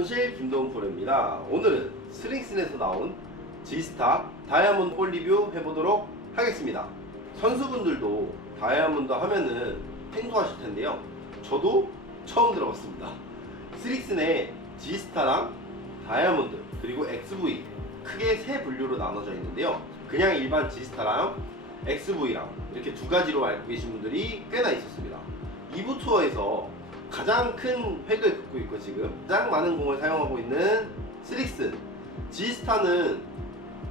운전실 김도훈 프로입니다. 오늘은 스링슨에서 나온 G스타 다이아몬드 볼 리뷰 해보도록 하겠습니다. 선수분들도 다이아몬드 하면은 생소하실 텐데요. 저도 처음 들어봤습니다. 스링슨에 G스타랑 다이아몬드 그리고 XV 크게 세 분류로 나눠져 있는데요. 그냥 일반 G스타랑 XV랑 이렇게 두 가지로 알고 계신 분들이 꽤나 있었습니다. 2부 투어에서 가장 큰 획을 긋고 있고 지금 가장 많은 공을 사용하고 있는 스릭슨 G스타는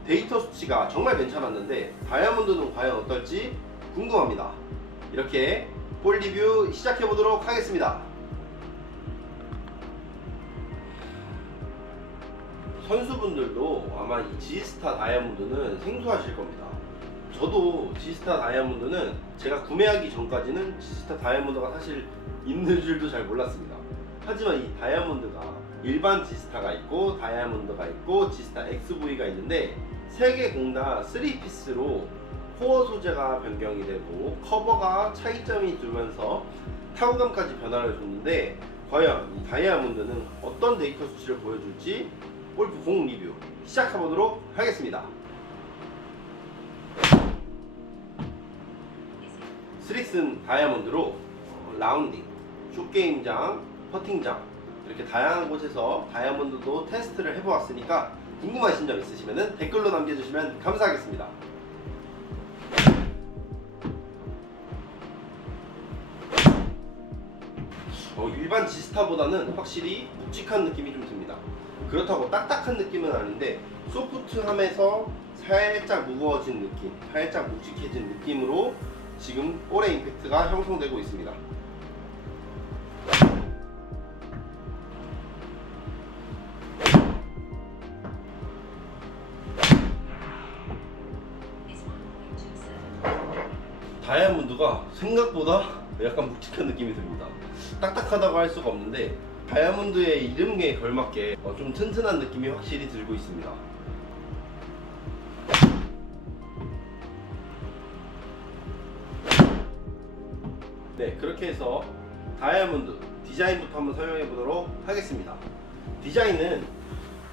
데이터 수치가 정말 괜찮았는데 다이아몬드는 과연 어떨지 궁금합니다. 이렇게 볼 리뷰 시작해 보도록 하겠습니다. 선수분들도 아마 이 G스타 다이아몬드는 생소하실 겁니다. 저도 G스타 다이아몬드는 제가 구매하기 전까지는 G스타 다이아몬드가 사실 있는 줄도 잘 몰랐습니다. 하지만 이 다이아몬드가 일반 G스타가 있고 다이아몬드가 있고 G스타 XV가 있는데 세 개 공 다 3피스로 코어 소재가 변경이 되고 커버가 차이점이 두면서 타구감까지 변화를 줬는데 과연 이 다이아몬드는 어떤 데이터 수치를 보여줄지 골프 공 리뷰 시작해보도록 하겠습니다. 스릭슨 다이아몬드로 라운딩, 숏게임장, 퍼팅장 이렇게 다양한 곳에서 다이아몬드도 테스트를 해보았으니까 궁금하신 점 있으시면 댓글로 남겨주시면 감사하겠습니다. 일반 G스타보다는 확실히 묵직한 느낌이 좀 듭니다. 그렇다고 딱딱한 느낌은 아닌데 소프트함에서 살짝 무거워진 느낌, 살짝 묵직해진 느낌으로 지금 볼의 임팩트가 형성되고 있습니다. 다이아몬드가 생각보다 약간 묵직한 느낌이 듭니다. 딱딱하다고 할 수가 없는데 다이아몬드의 이름에 걸맞게 좀 튼튼한 느낌이 확실히 들고 있습니다. 네, 그렇게 해서 다이아몬드 디자인부터 한번 설명해 보도록 하겠습니다. 디자인은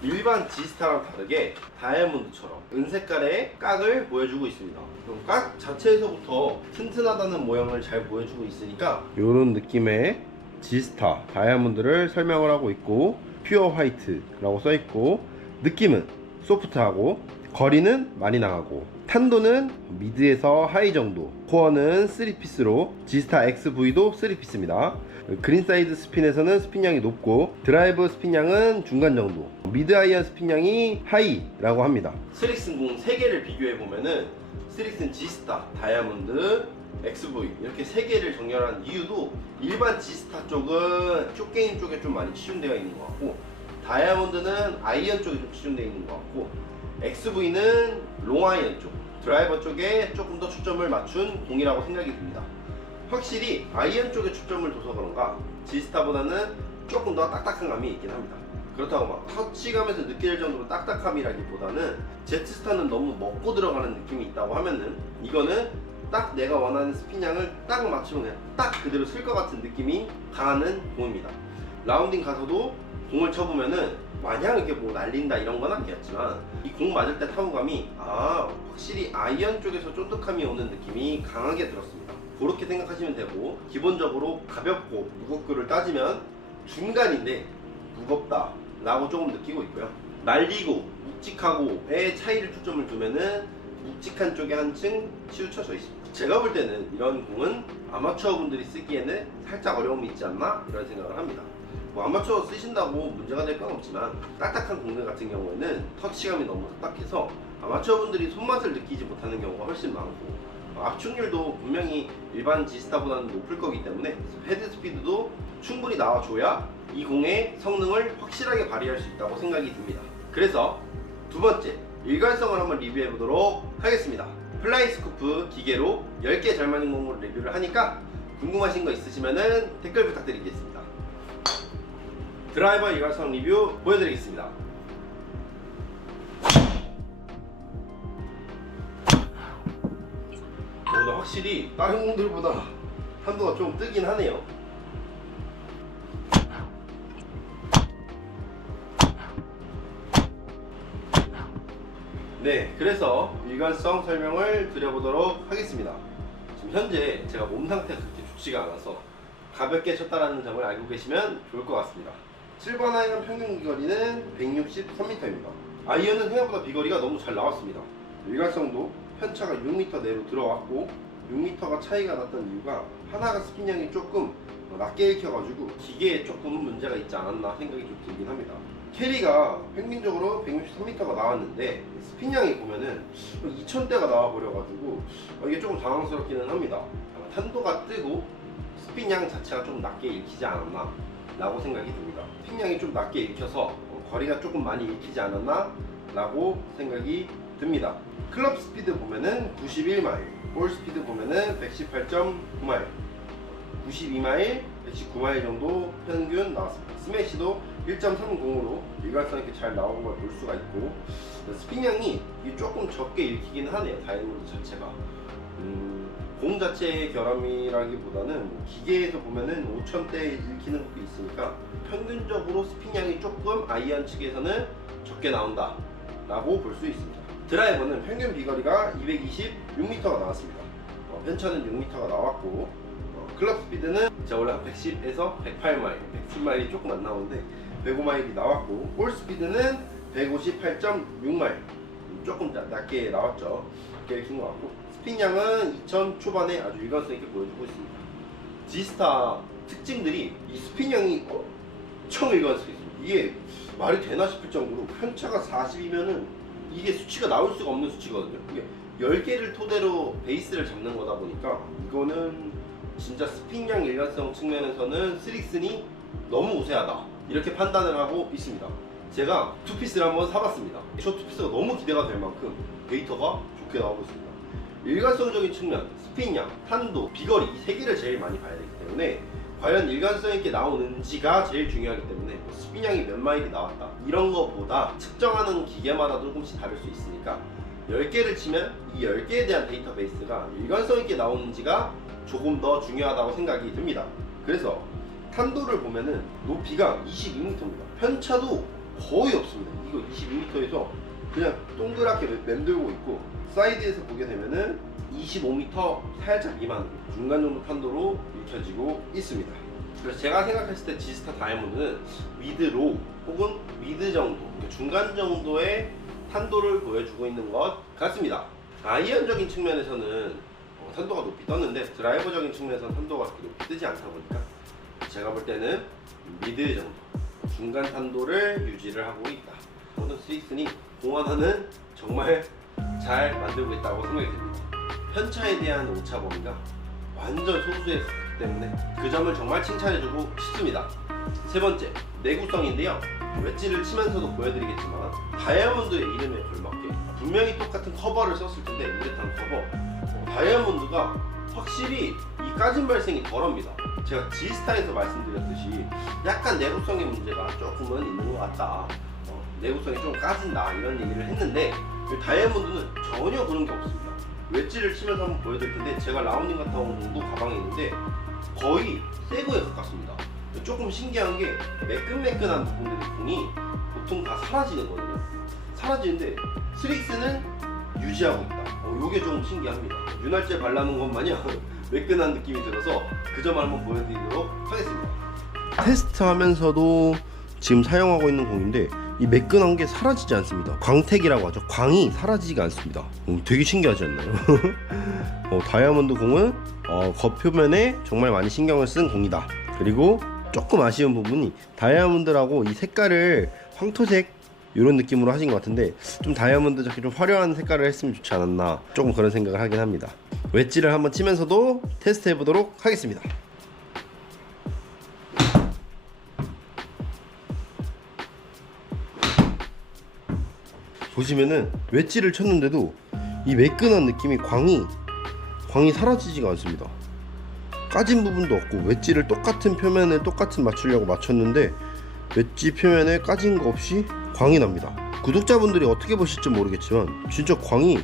일반 G스타랑 다르게 다이아몬드처럼 은색깔의 깍을 보여주고 있습니다. 깍 자체에서부터 튼튼하다는 모양을 잘 보여주고 있으니까 이런 느낌의 G스타 다이아몬드를 설명을 하고 있고 퓨어 화이트라고 써있고 느낌은 소프트하고 거리는 많이 나가고 탄도는 미드에서 하이 정도, 코어는 3피스로 G스타 XV도 3피스입니다. 그린사이드 스핀에서는 스핀량이 높고 드라이브 스핀량은 중간 정도, 미드 아이언 스핀량이 하이라고 합니다. 스릭슨 공 3개를 비교해보면은 스릭슨 G스타, 다이아몬드, XV 이렇게 3개를 정렬한 이유도 일반 G스타 쪽은 숏게임 쪽에 좀 많이 치중되어 있는 것 같고 다이아몬드는 아이언 쪽에 좀 치중되어 있는 것 같고 XV는 롱아이언 쪽, 드라이버 쪽에 조금 더 초점을 맞춘 공이라고 생각이 듭니다. 확실히 아이언 쪽에 초점을 둬서 그런가 G스타보다는 조금 더 딱딱한 감이 있긴 합니다. 그렇다고 막 터치감에서 느낄 정도로 딱딱함이라기보다는 Z스타는 너무 먹고 들어가는 느낌이 있다고 하면은 이거는 딱 내가 원하는 스핀량을 딱 맞추면 그냥 딱 그대로 쓸 것 같은 느낌이 강한 공입니다. 라운딩 가서도 공을 쳐보면은 마냥 이렇게 뭐 날린다 이런 건 아니었지만 이 공 맞을 때 타구감이 확실히 아이언 쪽에서 쫀득함이 오는 느낌이 강하게 들었습니다. 그렇게 생각하시면 되고 기본적으로 가볍고 무겁고를 따지면 중간인데 무겁다 라고 조금 느끼고 있고요. 날리고 묵직하고의 차이를 초점을 두면은 묵직한 쪽에 한층 치우쳐져 있습니다. 제가 볼 때는 이런 공은 아마추어 분들이 쓰기에는 살짝 어려움이 있지 않나 이런 생각을 합니다. 뭐 아마추어 쓰신다고 문제가 될 건 없지만 딱딱한 공들 같은 경우에는 터치감이 너무 딱딱해서 아마추어 분들이 손맛을 느끼지 못하는 경우가 훨씬 많고 압축률도 분명히 일반 G스타보다는 높을 거기 때문에 헤드 스피드도 충분히 나와줘야 이 공의 성능을 확실하게 발휘할 수 있다고 생각이 듭니다. 그래서 두 번째 일관성을 한번 리뷰해 보도록 하겠습니다. 플라이 스쿠프 기계로 10개 잘 맞는 공을 리뷰를 하니까 궁금하신 거 있으시면 댓글 부탁드리겠습니다. 드라이버 일관성 리뷰 보여드리겠습니다. 오늘 확실히 다른 공들보다 탄도가 좀 뜨긴 하네요. 네, 그래서 일관성 설명을 드려보도록 하겠습니다. 지금 현재 제가 몸 상태가 그렇게 좋지가 않아서 가볍게 쳤다라는 점을 알고 계시면 좋을 것 같습니다. 7번 아이언 평균 비거리는 163m입니다. 아이언은 생각보다 비거리가 너무 잘 나왔습니다. 일관성도 편차가 6m 내로 들어왔고 6m가 차이가 났던 이유가 하나가 스핀량이 조금 낮게 읽혀가지고 기계에 조금 문제가 있지 않았나 생각이 좀 들긴 합니다. 캐리가 평균적으로 163m가 나왔는데 스핀량이 보면은 2000대가 나와버려가지고 이게 조금 당황스럽기는 합니다. 탄도가 뜨고 스핀량 자체가 좀 낮게 읽히지 않았나 라고 생각이 듭니다. 스핀량이 좀 낮게 읽혀서 거리가 조금 많이 읽히지 않았나 라고 생각이 듭니다. 클럽 스피드 보면은 91마일, 볼 스피드 보면은 118.9마일, 92마일, 119마일 정도 평균 나왔습니다. 스매시도 1.30으로 일관성 있게 잘 나온 걸 볼 수가 있고, 스핀량이 조금 적게 읽히긴 하네요. 다이아몬드 자체가 공 자체의 결함이라기보다는 기계에서 보면은 5000대 읽히는 것도 있으니까 평균적으로 스핀량이 조금 아이언 측에서는 적게 나온다 라고 볼 수 있습니다. 드라이버는 평균 비거리가 226m가 나왔습니다. 편차는 6m가 나왔고, 클럽 스피드는 제가 원래 110에서 108마일, 110마일이 조금 안 나오는데 105마일이 나왔고, 볼 스피드는 158.6마일, 조금 낮게 나왔죠. 낮게 읽힌 것 같고, 스핀량은 2000 초반에 아주 일관성 있게 보여주고 있습니다. G스타 특징들이 이 스핀량이 엄청 일관성 있습니다. 이게 말이 되나 싶을 정도로 편차가 40이면은 이게 수치가 나올 수가 없는 수치거든요. 이게 10개를 토대로 베이스를 잡는 거다 보니까 이거는 진짜 스핀량 일관성 측면에서는 스릭슨이 너무 우세하다 이렇게 판단을 하고 있습니다. 제가 투피스를 한번 사봤습니다. 저 투피스가 너무 기대가 될 만큼 데이터가 좋게 나오고 있습니다. 일관성적인 측면, 스핀량, 탄도, 비거리 이 3개를 제일 많이 봐야 되기 때문에 과연 일관성 있게 나오는지가 제일 중요하기 때문에 스핀량이 몇 마일이 나왔다 이런 거보다 측정하는 기계마다 조금씩 다를 수 있으니까 10개를 치면 이 10개에 대한 데이터베이스가 일관성 있게 나오는지가 조금 더 중요하다고 생각이 듭니다. 그래서 탄도를 보면은 높이가 22m입니다. 편차도 거의 없습니다. 이거 22m에서 그냥 동그랗게 맴돌고 있고, 사이드에서 보게 되면은 25m 살짝 미만 중간 정도 탄도로 읽혀지고 있습니다. 그래서 제가 생각했을 때 G스타 다이아몬드는 미드 로우 혹은 미드 정도, 중간 정도의 탄도를 보여주고 있는 것 같습니다. 아이언적인 측면에서는 탄도가 높이 떴는데 드라이버적인 측면에서는 탄도가 그렇게 높이 뜨지 않다 보니까 제가 볼 때는 미드 정도, 중간 탄도를 유지를 하고 있다. 저는 스릭슨이 공 하나는 정말 잘 만들고 있다고 생각이 듭니다. 편차에 대한 오차 범위가 완전 소수에 가깝기 때문에 그 점을 정말 칭찬해주고 싶습니다. 세 번째, 내구성인데요. 웨지를 치면서도 보여드리겠지만 다이아몬드의 이름에 걸맞게 분명히 똑같은 커버를 썼을 텐데 우레탄 커버, 다이아몬드가 확실히 이 까짐 발생이 덜합니다. 제가 G스타에서 말씀드렸듯이 약간 내구성의 문제가 조금은 있는 것 같다, 내구성이 좀 까진다 이런 얘기를 했는데 다이아몬드는 전혀 그런 게 없습니다. 웨지를 치면서 한번 보여드릴 텐데 제가 라운딩 갔다 온 정도 가방에 있는데 거의 새 거에 가깝습니다. 조금 신기한 게 매끈매끈한 부분들의 공이 보통 다 사라지거든요. 사라지는데 스릭스는 유지하고 있다. 요게 좀 신기합니다. 윤활제 발라놓은 것 마냥 매끈한 느낌이 들어서 그 점을 한번 보여드리도록 하겠습니다. 테스트하면서도 지금 사용하고 있는 공인데 이 매끈한 게 사라지지 않습니다. 광택이라고 하죠. 광이 사라지지가 않습니다. 되게 신기하지 않나요? 다이아몬드 공은 겉표면에 정말 많이 신경을 쓴 공이다. 그리고 조금 아쉬운 부분이 다이아몬드라고 이 색깔을 황토색 이런 느낌으로 하신 것 같은데 좀 다이아몬드적인 좀 화려한 색깔을 했으면 좋지 않았나, 조금 그런 생각을 하긴 합니다. 웨지를 한번 치면서도 테스트 해보도록 하겠습니다. 보시면은 웨지를 쳤는데도 이 매끈한 느낌이 광이 사라지지가 않습니다. 까진 부분도 없고, 웨지를 똑같은 표면에 똑같은 맞추려고 맞췄는데 웨지 표면에 까진 거 없이 광이 납니다. 구독자분들이 어떻게 보실지 모르겠지만 진짜 광이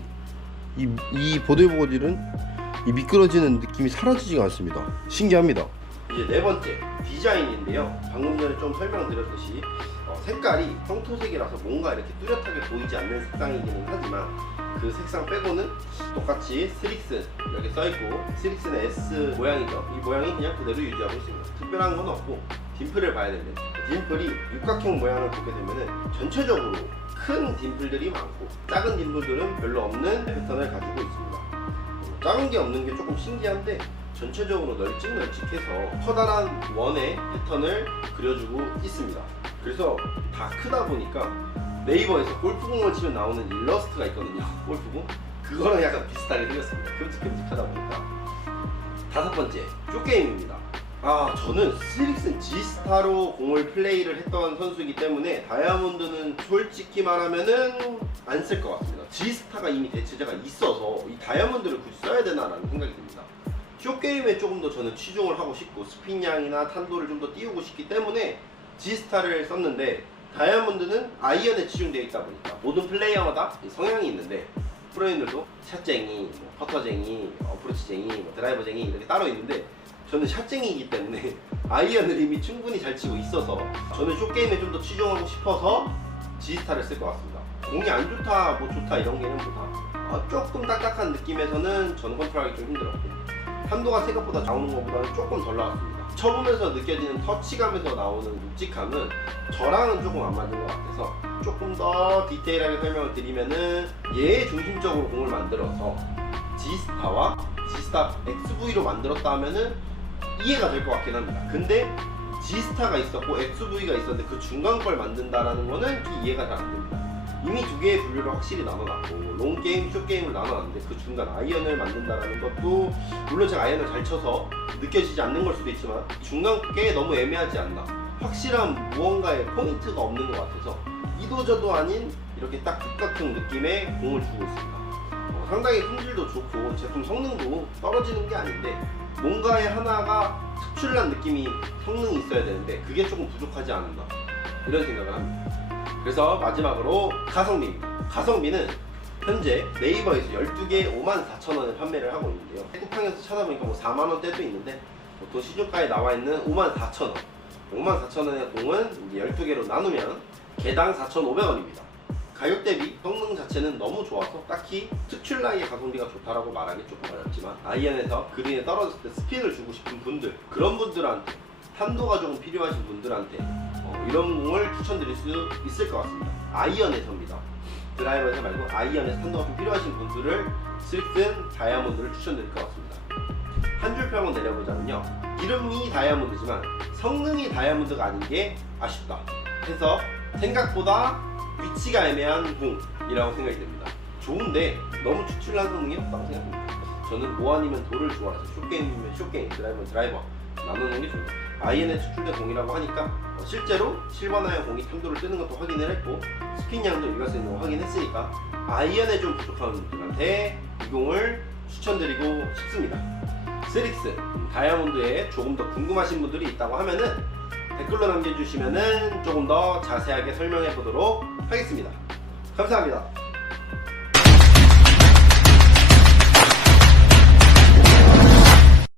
이 보들보들은 이 미끄러지는 느낌이 사라지지가 않습니다. 신기합니다. 이제 네 번째, 디자인인데요. 방금 전에 좀 설명드렸듯이 색깔이 황토색이라서 뭔가 이렇게 뚜렷하게 보이지 않는 색상이기는 하지만 그 색상 빼고는 똑같이 스릭슨 이렇게 써있고, 스릭슨의 S 모양이죠. 이 모양이 그냥 그대로 유지하고 있습니다. 특별한 건 없고, 딤플을 봐야 됩니다. 딤플이 육각형 모양을 보게 되면은 전체적으로 큰 딤플들이 많고 작은 딤플들은 별로 없는 패턴을 가지고 있습니다. 작은 게 없는 게 조금 신기한데 전체적으로 널찍널찍해서 커다란 원의 패턴을 그려주고 있습니다. 그래서 다 크다 보니까 네이버에서 골프공을 치면 나오는 일러스트가 있거든요. 골프공? 그거랑 약간 비슷하게 생겼습니다. 큼직큼직하다 보니까. 다섯 번째, 쇼게임입니다. 저는 스릭슨 G스타로 공을 플레이를 했던 선수이기 때문에 다이아몬드는 솔직히 말하면은 안 쓸 것 같습니다. G스타가 이미 대체제가 있어서 이 다이아몬드를 굳이 써야 되나라는 생각이 듭니다. 쇼게임에 조금 더 저는 치중을 하고 싶고 스핀량이나 탄도를 좀 더 띄우고 싶기 때문에 G스타를 썼는데, 다이아몬드는 아이언에 치중되어 있다 보니까 모든 플레이어마다 성향이 있는데, 프로인들도 샷쟁이, 퍼터쟁이, 어프로치쟁이, 드라이버쟁이 이렇게 따로 있는데, 저는 샷쟁이이기 때문에 아이언을 이미 충분히 잘 치고 있어서 저는 쇼게임에 좀 더 치중하고 싶어서 G스타를 쓸 것 같습니다. 공이 안 좋다, 뭐 좋다 이런 개념보다 조금 딱딱한 느낌에서는 전 컨트롤하기 좀 힘들었고, 탄도가 생각보다 나오는 것보다는 조금 덜 나왔습니다. 쳐보면서 느껴지는 터치감에서 나오는 묵직함은 저랑은 조금 안 맞는 것 같아서, 조금 더 디테일하게 설명을 드리면은 얘 중심적으로 공을 만들어서 G스타와 G스타 XV로 만들었다 하면은 이해가 될 것 같긴 합니다. 근데 G스타가 있었고 XV가 있었는데 그 중간 걸 만든다라는 거는 이해가 잘 안 됩니다. 이미 두 개의 분류를 확실히 나눠놨고, 롱게임, 숏게임을 나눠놨는데 그 중간 아이언을 만든다라는 것도 물론 제가 아이언을 잘 쳐서 느껴지지 않는 걸 수도 있지만 중간 게 너무 애매하지 않나, 확실한 무언가의 포인트가 없는 것 같아서 이도저도 아닌 이렇게 딱 육각형 느낌의 공을 주고 있습니다. 상당히 품질도 좋고 제품 성능도 떨어지는 게 아닌데, 뭔가의 하나가 특출난 느낌이, 성능이 있어야 되는데 그게 조금 부족하지 않나 이런 생각을 합니다. 그래서 마지막으로 가성비입니다. 가성비는 현재 네이버에서 12개에 54,000원에 판매를 하고 있는데요. 쿠팡에서 찾아보니까 뭐 4만원대도 있는데 보통 시중가에 나와 있는 54,000원, 54,000원의 공은 이제 12개로 나누면 개당 4,500원입니다. 가격 대비 성능 자체는 너무 좋아서 딱히 특출나게 가성비가 좋다라고 말하기 조금 어렵지만, 아이언에서 그린에 떨어졌을 때 스핀을 주고 싶은 분들, 그런 분들한테, 탄도가 조금 필요하신 분들한테 이런 공을 추천드릴 수 있을 것 같습니다. 아이언에서입니다. 드라이버에서 말고 아이언에서 탄도가 좀 필요하신 분들을 스릭슨 다이아몬드를 추천드릴 것 같습니다. 한 줄 평을 내려보자면요, 이름이 다이아몬드지만 성능이 다이아몬드가 아닌 게 아쉽다 해서 생각보다 위치가 애매한 공이라고 생각이 됩니다. 좋은데 너무 추출난 성능이 없다고 생각합니다. 저는 뭐 아니면 도를 좋아해서 쇼게임이면 쇼게임, 드라이버는 드라이버 나누는 게 좋아요. 아이언에 추출된 공이라고 하니까 실제로 7번아이언 공이 탄도를 뜨는 것도 확인을 했고, 스핀량도 일관성 있는 거 확인했으니까 아이언에 좀 부족한 분들한테 이 공을 추천드리고 싶습니다. 스릭슨 다이아몬드에 조금 더 궁금하신 분들이 있다고 하면은 댓글로 남겨주시면은 조금 더 자세하게 설명해 보도록 하겠습니다. 감사합니다.